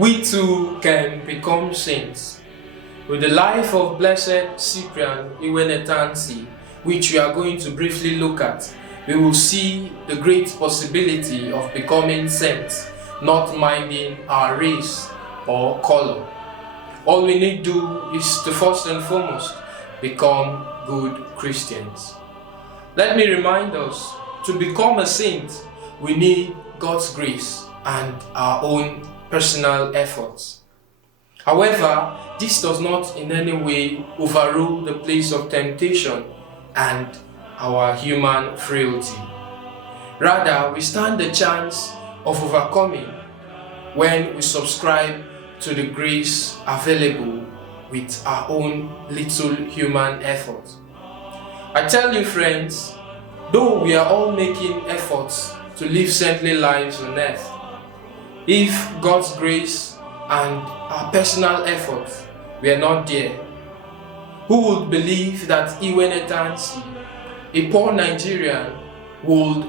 we too can become saints. With the life of Blessed Cyprian Iwene Tansi, which we are going to briefly look at, we will see the great possibility of becoming saints, not minding our race or color. All we need to do is to first and foremost become good Christians. Let me remind us, to become a saint, we need God's grace and our own personal efforts. However, this does not in any way overrule the place of temptation and our human frailty. Rather, we stand the chance of overcoming when we subscribe to the grace available with our own little human effort. I tell you, friends, though we are all making efforts to live saintly lives on earth, if God's grace and our personal efforts were not there, who would believe that Iwene Tansi, a poor Nigerian, would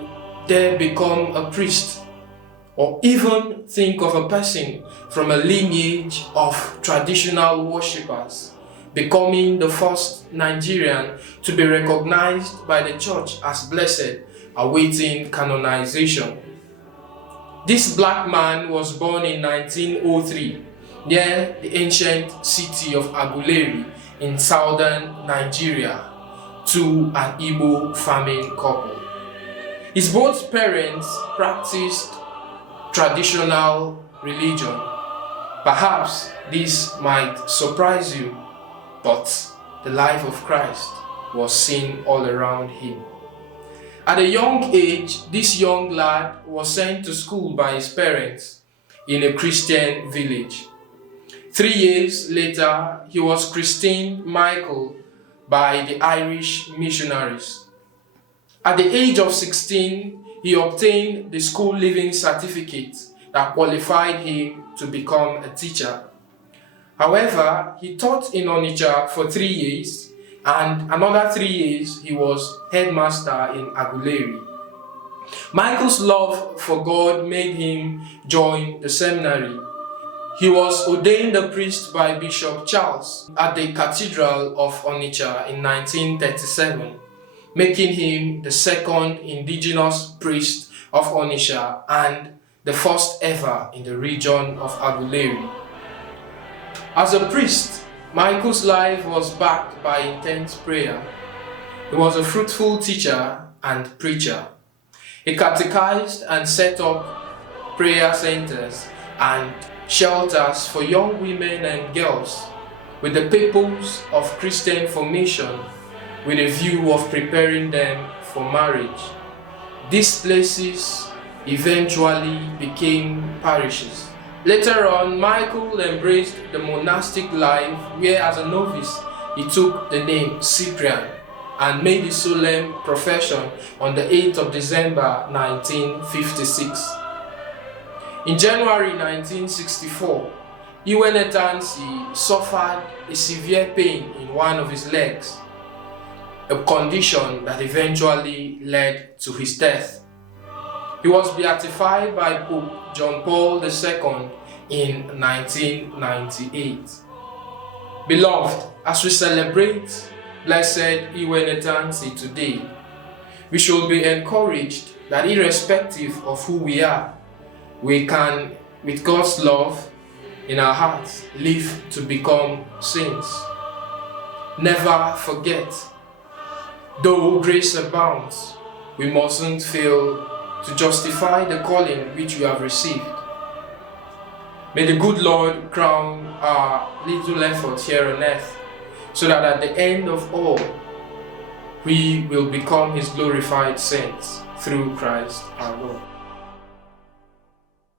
dare become a priest, or even think of a person from a lineage of traditional worshippers becoming the first Nigerian to be recognized by the church as blessed, awaiting canonization? This black man was born in 1903 near the ancient city of Aguleri in southern Nigeria to an Igbo farming couple. His both parents practiced traditional religion. Perhaps this might surprise you, but the life of Christ was seen all around him. At a young age, this young lad was sent to school by his parents in a Christian village. 3 years later, he was christened Michael by the Irish missionaries. At the age of 16, he obtained the school leaving certificate that qualified him to become a teacher. However, he taught in Onitsha for 3 years, and another 3 years he was headmaster in Aguleri. Michael's love for God made him join the seminary. He was ordained a priest by Bishop Charles at the Cathedral of Onitsha in 1937, making him the second indigenous priest of Onitsha and the first ever in the region of Aguleri. As a priest, Michael's life was backed by intense prayer. He was a fruitful teacher and preacher. He catechized and set up prayer centers and shelters for young women and girls with the purpose of Christian formation, with a view of preparing them for marriage. These places eventually became parishes. Later on, Michael embraced the monastic life where, as a novice, he took the name Cyprian and made his solemn profession on the 8th of December 1956. In January 1964, Iwene Tansi suffered a severe pain in one of his legs, a condition that eventually led to his death. He was beatified by Pope John Paul II in 1998. Beloved, as we celebrate Blessed Iwene Tansi today, we should be encouraged that irrespective of who we are, we can, with God's love in our hearts, live to become saints. Never forget, though grace abounds, we mustn't fail to justify the calling which we have received. May the good Lord crown our little efforts here on earth, so that at the end of all, we will become His glorified saints through Christ our Lord.